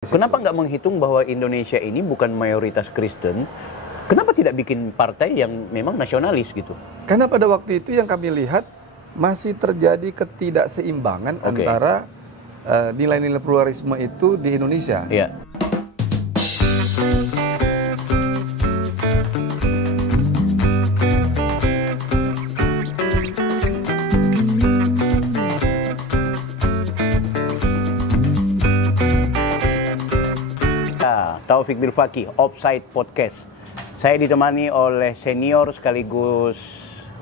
Kenapa nggak menghitung bahwa Indonesia ini bukan mayoritas Kristen? Kenapa tidak bikin partai yang memang nasionalis gitu? Karena pada waktu itu yang kami lihat masih terjadi ketidakseimbangan antara nilai-nilai pluralisme itu di Indonesia. Iya. Taufik Bilfaqih, Offside Podcast. Saya ditemani oleh senior sekaligus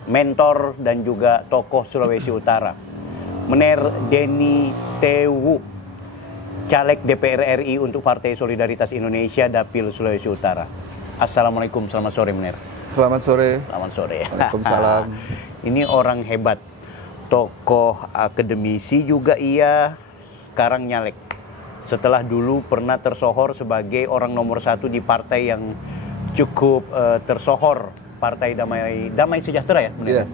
mentor dan juga tokoh Sulawesi Utara, Mener Denny Tewu, caleg DPR RI untuk Partai Solidaritas Indonesia Dapil Sulawesi Utara. Assalamualaikum, selamat sore Mener. Selamat sore. Selamat sore. Waalaikumsalam. Ini orang hebat, tokoh akademisi juga iya, sekarang nyalek. Setelah dulu pernah tersohor sebagai orang nomor satu di partai yang cukup tersohor, Partai Damai Sejahtera ya? Yes.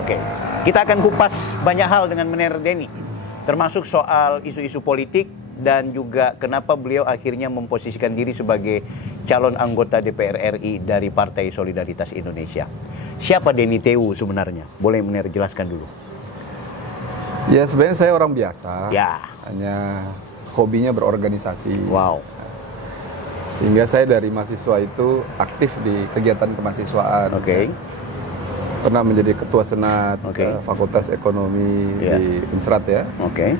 Oke. Kita akan kupas banyak hal dengan Mener Denny, termasuk soal isu-isu politik dan juga kenapa beliau akhirnya memposisikan diri sebagai calon anggota DPR RI dari Partai Solidaritas Indonesia. Siapa Denny Tewu sebenarnya? Boleh Mener jelaskan dulu? Ya sebenarnya saya orang biasa. Ya. Hanya hobinya berorganisasi. Wow. Sehingga saya dari mahasiswa itu aktif di kegiatan kemahasiswaan. Oke. Pernah menjadi ketua senat Fakultas Ekonomi di Unsrat ya. Oke.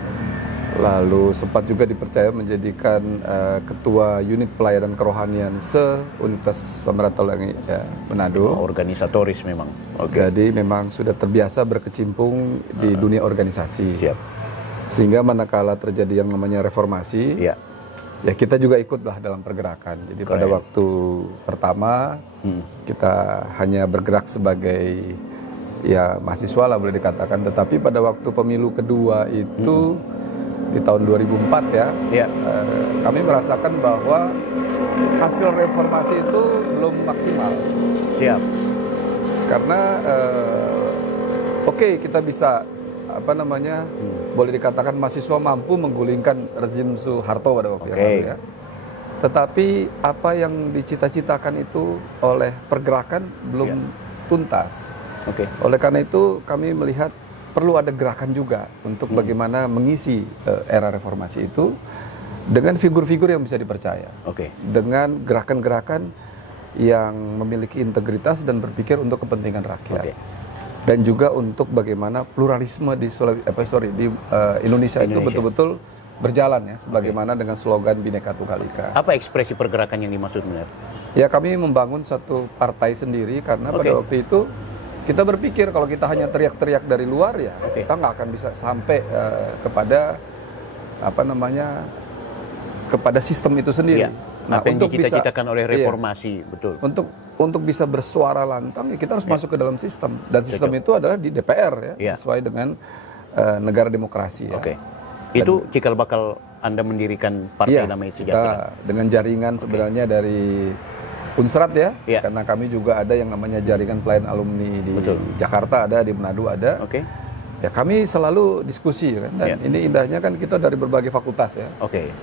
Lalu sempat juga dipercaya menjadikan ketua unit pelayanan kerohanian se-Universitas Samratulangi ya, Manado. Organisatoris memang. Jadi memang sudah terbiasa berkecimpung di dunia organisasi. Siap. Sehingga manakala terjadi yang namanya reformasi, ya kita juga ikutlah dalam pergerakan. Jadi pada waktu pertama kita hanya bergerak sebagai ya mahasiswa lah boleh dikatakan. Tetapi pada waktu pemilu kedua itu di tahun 2004 kami merasakan bahwa hasil reformasi itu belum maksimal. Siap. Karena kita bisa boleh dikatakan mahasiswa mampu menggulingkan rezim Soeharto pada waktu yang lalu ya. Tetapi apa yang dicita-citakan itu oleh pergerakan belum tuntas. Oleh karena itu kami melihat perlu ada gerakan juga untuk bagaimana mengisi era reformasi itu dengan figur-figur yang bisa dipercaya. Dengan gerakan-gerakan yang memiliki integritas dan berpikir untuk kepentingan rakyat. Dan juga untuk bagaimana pluralisme di Indonesia itu betul-betul berjalan ya, sebagaimana dengan slogan Bhinneka Tunggal Ika. Apa ekspresi pergerakan yang dimaksud Mener? Ya kami membangun satu partai sendiri karena pada waktu itu kita berpikir kalau kita hanya teriak-teriak dari luar ya kita nggak akan bisa sampai kepada kepada sistem itu sendiri. Nah, apa yang dicita-citakan oleh reformasi, betul. Untuk bisa bersuara lantang, ya kita harus masuk ke dalam sistem. Dan sistem itu adalah di DPR ya, sesuai dengan negara demokrasi ya. Itu cikal bakal Anda mendirikan Partai Damai Sejahtera? Dengan jaringan sebenarnya dari Unsrat ya, karena kami juga ada yang namanya jaringan pelayan alumni di Jakarta ada, di Manado ada. Ya kami selalu diskusi kan, dan ini indahnya kan kita dari berbagai fakultas ya.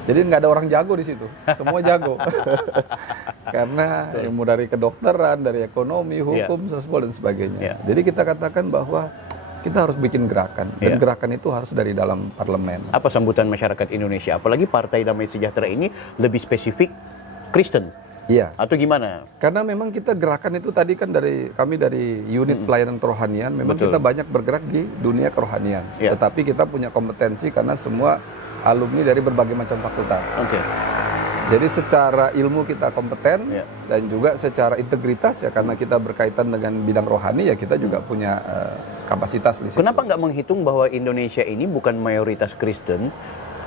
Jadi nggak ada orang jago di situ, semua jago. Karena ilmu dari kedokteran, dari ekonomi, hukum, sosial dan sebagainya. Jadi kita katakan bahwa kita harus bikin gerakan, dan gerakan itu harus dari dalam parlemen. Apa sambutan masyarakat Indonesia? Apalagi Partai Damai Sejahtera ini lebih spesifik Kristen. Iya. Atau gimana? Karena memang kita gerakan itu tadi kan kami dari unit pelayanan kerohanian, memang kita banyak bergerak di dunia kerohanian. Tetapi kita punya kompetensi karena semua alumni dari berbagai macam fakultas. Jadi secara ilmu kita kompeten dan juga secara integritas ya karena kita berkaitan dengan bidang rohani ya kita juga punya kapasitas di situ. Kenapa nggak menghitung bahwa Indonesia ini bukan mayoritas Kristen?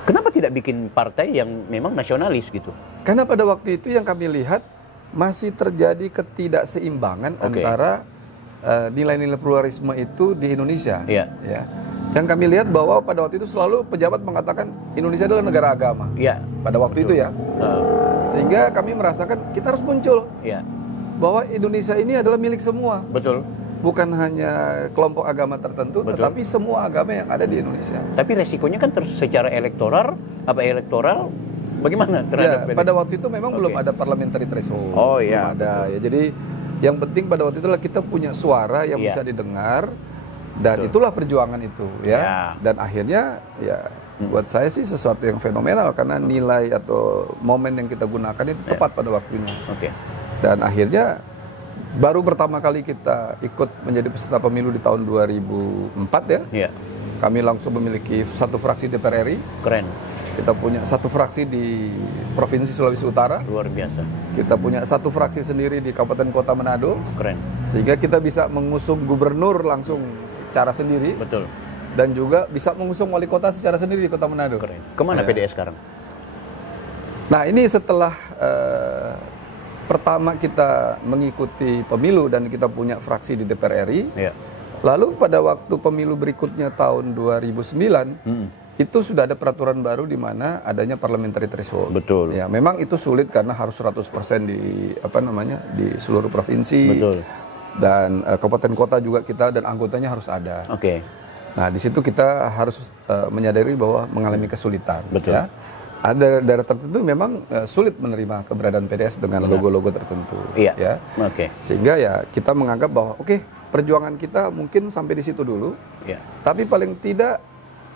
Kenapa tidak bikin partai yang memang nasionalis gitu? Karena pada waktu itu yang kami lihat masih terjadi ketidakseimbangan antara nilai-nilai pluralisme itu di Indonesia. Ya. Yang kami lihat bahwa pada waktu itu selalu pejabat mengatakan Indonesia adalah negara agama. Pada waktu itu ya. Sehingga kami merasakan kita harus muncul. Bahwa Indonesia ini adalah milik semua. Bukan hanya kelompok agama tertentu, tetapi semua agama yang ada di Indonesia. Tapi resikonya kan secara elektoral Bagaimana terhadap Ya, pada waktu itu memang belum ada parliamentary threshold. Oh iya, belum ada. Ya, jadi yang penting pada waktu itu adalah kita punya suara yang bisa didengar, dan itulah perjuangan itu, ya. Dan akhirnya ya buat saya sih sesuatu yang fenomenal karena nilai atau momen yang kita gunakan itu tepat pada waktunya. Dan akhirnya baru pertama kali kita ikut menjadi peserta pemilu di tahun 2004 ya. Kami langsung memiliki satu fraksi DPR RI. Keren. Kita punya satu fraksi di Provinsi Sulawesi Utara. Luar biasa. Kita punya satu fraksi sendiri di Kabupaten Kota Manado. Keren. Sehingga kita bisa mengusung gubernur langsung secara sendiri. Betul. Dan juga bisa mengusung wali kota secara sendiri di Kota Manado. Keren. Kemana PDS sekarang? Nah, ini setelah pertama kita mengikuti pemilu dan kita punya fraksi di DPR RI. Lalu pada waktu pemilu berikutnya tahun 2009, itu sudah ada peraturan baru di mana adanya parliamentary threshold. Betul. Ya, memang itu sulit karena harus 100% di di seluruh provinsi. Betul. Dan kabupaten kota juga kita dan anggotanya harus ada. Nah, di situ kita harus menyadari bahwa mengalami kesulitan. Betul. Ya. Ada daerah tertentu memang sulit menerima keberadaan PDS dengan logo-logo tertentu. Ya. Sehingga ya kita menganggap bahwa perjuangan kita mungkin sampai di situ dulu. Tapi paling tidak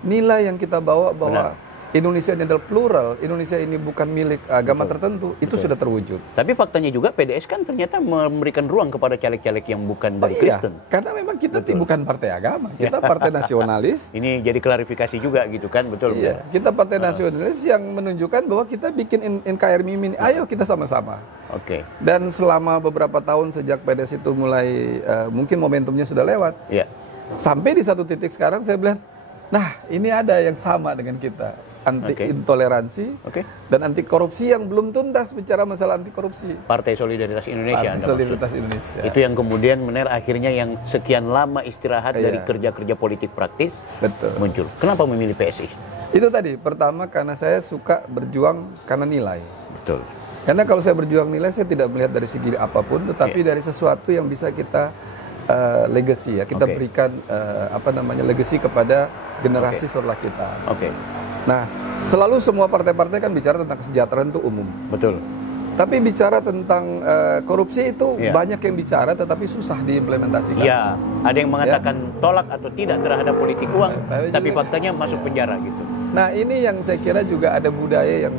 nilai yang kita bawa bahwa Indonesia ini adalah plural, Indonesia ini bukan milik agama tertentu, itu sudah terwujud. Tapi faktanya juga PDS kan ternyata memberikan ruang kepada caleg-caleg yang bukan dari Kristen. Karena memang kita bukan partai agama, kita partai nasionalis. Ini jadi klarifikasi juga gitu kan, betul? Kita partai nasionalis yang menunjukkan bahwa kita bikin NKRI ini, ayo kita sama-sama. Dan selama beberapa tahun sejak PDS itu mulai, mungkin momentumnya sudah lewat. Sampai di satu titik sekarang saya bilang, nah ini ada yang sama dengan kita. Anti intoleransi dan anti korupsi yang belum tuntas bicara masalah anti korupsi. Partai Solidaritas Indonesia. Partai Solidaritas Indonesia. Itu yang kemudian akhirnya yang sekian lama istirahat dari kerja-kerja politik praktis muncul. Kenapa memilih PSI? Itu tadi, pertama karena saya suka berjuang karena nilai. Betul. Karena kalau saya berjuang nilai, saya tidak melihat dari segi apapun, tetapi dari sesuatu yang bisa kita legacy ya, kita berikan legacy kepada generasi setelah kita. Nah, selalu semua partai-partai kan bicara tentang kesejahteraan itu umum. Betul. Tapi bicara tentang korupsi itu banyak yang bicara, tetapi susah diimplementasikan. Iya, ada yang mengatakan tolak atau tidak terhadap politik uang, tapi faktanya masuk penjara gitu. Nah, ini yang saya kira juga ada budaya yang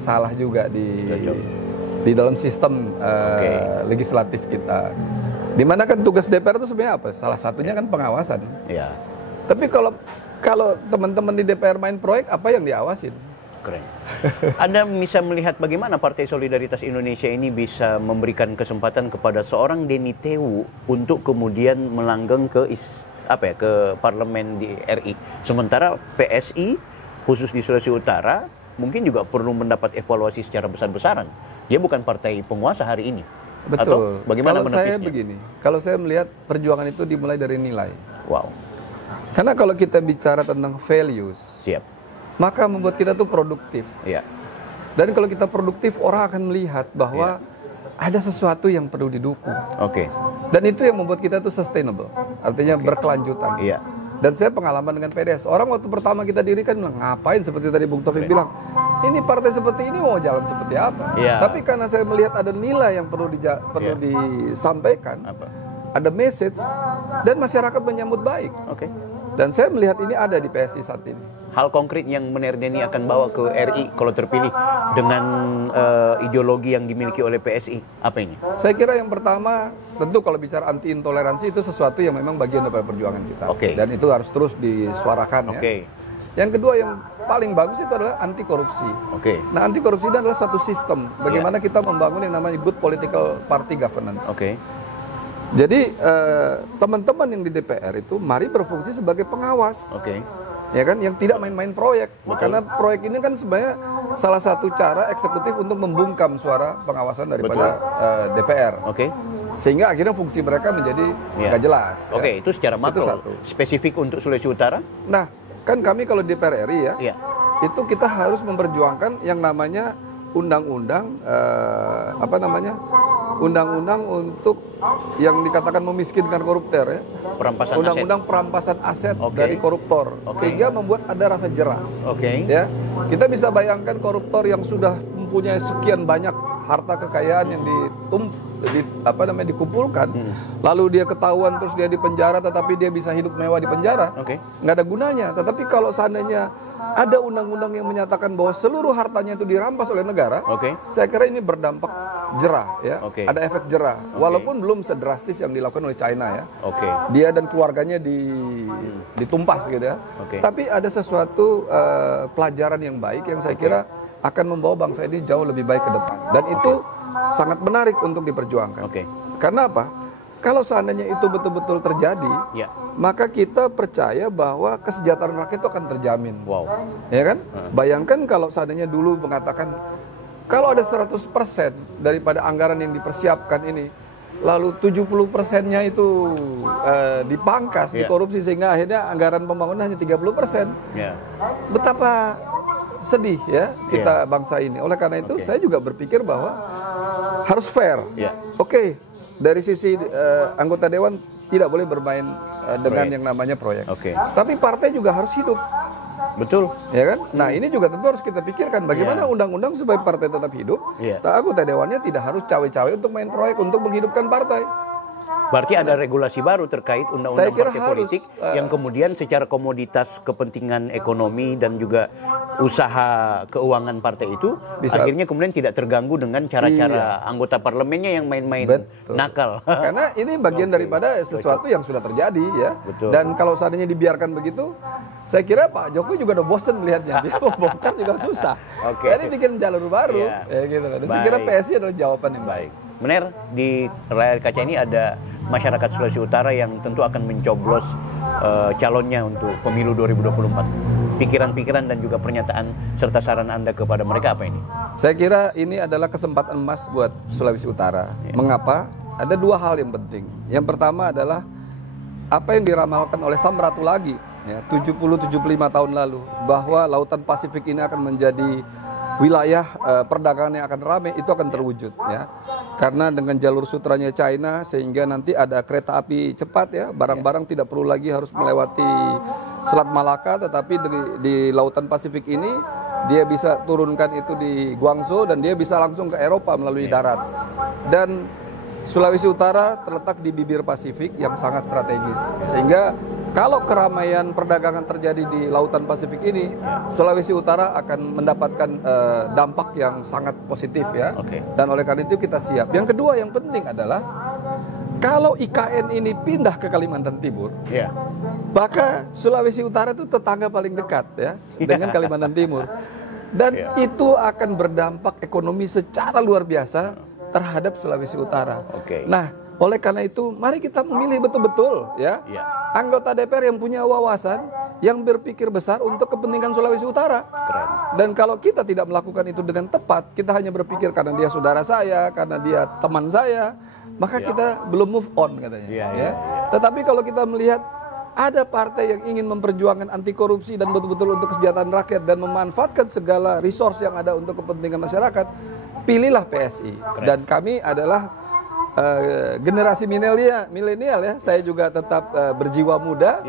salah juga di dalam sistem legislatif kita. Dimana kan tugas DPR itu sebenarnya apa? Salah satunya kan pengawasan. Tapi kalau teman-teman di DPR main proyek, apa yang diawasin? Keren. Anda bisa melihat bagaimana Partai Solidaritas Indonesia ini bisa memberikan kesempatan kepada seorang Denny Tewu untuk kemudian melanggang ke parlemen di RI. Sementara PSI khusus di Sulawesi Utara mungkin juga perlu mendapat evaluasi secara besar-besaran. Dia bukan partai penguasa hari ini. Betul. Atau bagaimana kalau saya begini, kalau saya melihat perjuangan itu dimulai dari nilai. Karena kalau kita bicara tentang values, maka membuat kita tuh produktif. Dan kalau kita produktif, orang akan melihat bahwa ada sesuatu yang perlu didukung. Dan itu yang membuat kita tuh sustainable, artinya berkelanjutan. Dan saya pengalaman dengan PDS. Orang waktu pertama kita dirikan, ngapain seperti tadi Bung Taufik bilang, ini partai seperti ini mau jalan seperti apa? Tapi karena saya melihat ada nilai yang perlu disampaikan, ada message, dan masyarakat menyambut baik. Dan saya melihat ini ada di PSI saat ini. Hal konkret yang Mener Denny akan bawa ke RI kalau terpilih dengan ideologi yang dimiliki oleh PSI, apa ini? Saya kira yang pertama, tentu kalau bicara anti intoleransi itu sesuatu yang memang bagian dari perjuangan kita. Dan itu harus terus disuarakan ya. Yang kedua yang paling bagus itu adalah anti korupsi. Nah, anti korupsi itu adalah satu sistem. Bagaimana kita membangun yang namanya good political party governance. Jadi teman-teman yang di DPR itu mari berfungsi sebagai pengawas. Ya kan, yang tidak main-main proyek. Karena proyek ini kan sebenarnya salah satu cara eksekutif untuk membungkam suara pengawasan daripada DPR. Sehingga akhirnya fungsi mereka menjadi nggak jelas. Itu secara makro. Spesifik untuk Sulawesi Utara? Nah, kan kami kalau di DPR RI itu kita harus memperjuangkan yang namanya undang-undang undang-undang untuk yang dikatakan memiskinkan koruptor ya. Perampasan Undang-undang perampasan aset Oke. dari koruptor, sehingga membuat ada rasa jerah. Oke. Ya, kita bisa bayangkan koruptor yang sudah mempunyai sekian banyak harta kekayaan yang dikumpulkan, lalu dia ketahuan terus dia di penjara, tetapi dia bisa hidup mewah di penjara, nggak ada gunanya. Tetapi kalau seandainya ada undang-undang yang menyatakan bahwa seluruh hartanya itu dirampas oleh negara, saya kira ini berdampak jerah, ya. Ada efek jerah, walaupun belum sedrastis yang dilakukan oleh China ya. Dia dan keluarganya ditumpas gitu ya. Tapi ada sesuatu pelajaran yang baik yang saya kira akan membawa bangsa ini jauh lebih baik ke depan. Dan itu sangat menarik untuk diperjuangkan. Karena apa? Kalau seandainya itu betul-betul terjadi, maka kita percaya bahwa kesejahteraan rakyat itu akan terjamin. Ya kan? Bayangkan kalau seandainya dulu mengatakan kalau ada 100% daripada anggaran yang dipersiapkan ini, lalu 70%-nya itu dipangkas, dikorupsi, sehingga akhirnya anggaran pembangunan hanya 30%. Betapa sedih ya kita bangsa ini. Oleh karena itu saya juga berpikir bahwa harus fair. Dari sisi anggota dewan tidak boleh bermain dengan yang namanya proyek. Tapi partai juga harus hidup. Betul. Ya kan? Nah, ini juga tentu harus kita pikirkan bagaimana undang-undang supaya partai tetap hidup. Anggota dewannya tidak harus cawe-cawe untuk main proyek untuk menghidupkan partai. Berarti ada regulasi baru terkait undang-undang partai politik yang kemudian secara komoditas kepentingan ekonomi dan juga usaha keuangan partai itu akhirnya kemudian tidak terganggu dengan cara-cara anggota parlemennya yang main-main nakal. Karena ini bagian daripada sesuatu yang sudah terjadi ya. Dan kalau seandainya dibiarkan begitu, saya kira Pak Jokowi juga udah bosen melihatnya. Dia mau bongkar juga susah. Jadi bikin jalur baru. Ya gitu. Dan saya kira PSI adalah jawaban yang baik. Mener, di layar kaca ini ada masyarakat Sulawesi Utara yang tentu akan mencoblos calonnya untuk pemilu 2024. Pikiran-pikiran dan juga pernyataan serta saran Anda kepada mereka apa ini? Saya kira ini adalah kesempatan emas buat Sulawesi Utara. Mengapa? Ada dua hal yang penting. Yang pertama adalah apa yang diramalkan oleh Samratulangi 70-75 tahun lalu, bahwa Lautan Pasifik ini akan menjadi wilayah perdagangan yang akan ramai, itu akan terwujud ya. Karena dengan jalur sutranya China, sehingga nanti ada kereta api cepat ya, barang-barang tidak perlu lagi harus melewati Selat Malaka, tetapi di Lautan Pasifik ini dia bisa turunkan itu di Guangzhou dan dia bisa langsung ke Eropa melalui darat. Dan Sulawesi Utara terletak di bibir Pasifik yang sangat strategis, sehingga kalau keramaian perdagangan terjadi di Lautan Pasifik ini, Sulawesi Utara akan mendapatkan dampak yang sangat positif ya. Dan oleh karena itu kita siap. Yang kedua yang penting adalah kalau IKN ini pindah ke Kalimantan Timur, maka Sulawesi Utara itu tetangga paling dekat ya dengan Kalimantan Timur. Dan itu akan berdampak ekonomi secara luar biasa terhadap Sulawesi Utara. Nah, oleh karena itu, mari kita memilih betul-betul ya anggota DPR yang punya wawasan, yang berpikir besar untuk kepentingan Sulawesi Utara. Dan kalau kita tidak melakukan itu dengan tepat, kita hanya berpikir karena dia saudara saya, karena dia teman saya, maka kita belum move on katanya. Tetapi kalau kita melihat ada partai yang ingin memperjuangkan anti korupsi dan betul-betul untuk kesejahteraan rakyat dan memanfaatkan segala resource yang ada untuk kepentingan masyarakat, pilihlah PSI. Dan kami adalah generasi milenial ya. Saya juga tetap berjiwa muda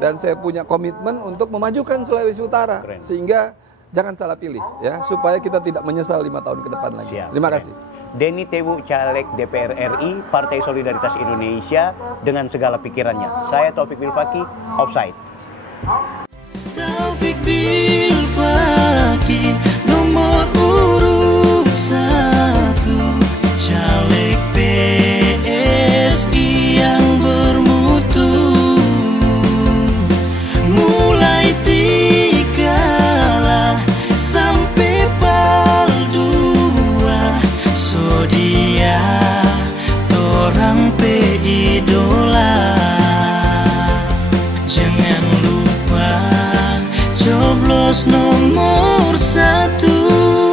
dan saya punya komitmen untuk memajukan Sulawesi Utara. Sehingga jangan salah pilih ya, supaya kita tidak menyesal 5 tahun ke depan lagi. Terima kasih. Denny Tewu, caleg DPR RI, Partai Solidaritas Indonesia dengan segala pikirannya. Saya Taufik Bilfaki, Offside. Taufik Bilfaki, nomor urut 1, caleg PSI yang bermutu. Mulai Tikala sampai Pal 2, so dia torang pe idola. Jangan lupa coblos nomor 1.